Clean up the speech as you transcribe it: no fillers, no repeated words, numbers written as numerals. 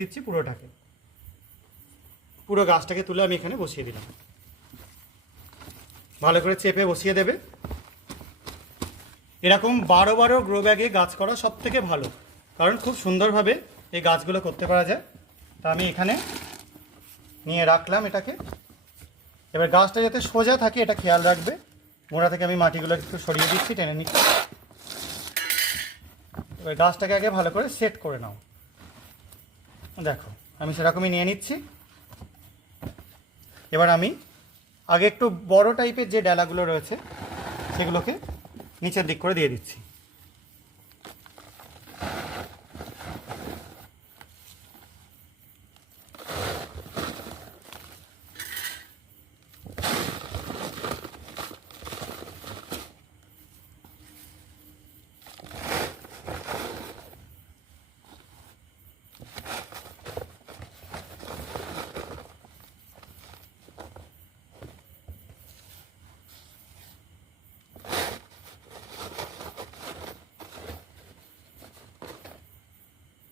দিচ্ছি পুরোটাকে, পুরো গাছটাকে তুলে আমি এখানে বসিয়ে দিলাম। ভালো করে চেপে বসিয়ে দেবে। এরকম 12 গ্রো ব্যাগে গাছ করা সব থেকে ভালো, কারণ খুব সুন্দরভাবে এই গাছগুলো করতে পারা যায়। তা আমি এখানে নিয়ে রাখলাম এটাকে। এবার গাছটা যাতে সোজা থাকে এটা খেয়াল রাখবে। গোড়া থেকে আমি মাটিগুলো একটু সরিয়ে দিচ্ছি, টেনে নিচ্ছি। এবার গাছটাকে আগে ভালো করে সেট করে নাও। দেখো আমি সেরকমই নিয়ে নিচ্ছি। এবার আমি আগে একটু বড় টাইপের যে ডালাগুলো রয়েছে সেগুলোকে নিচের দিক করে দিয়ে দিচ্ছি।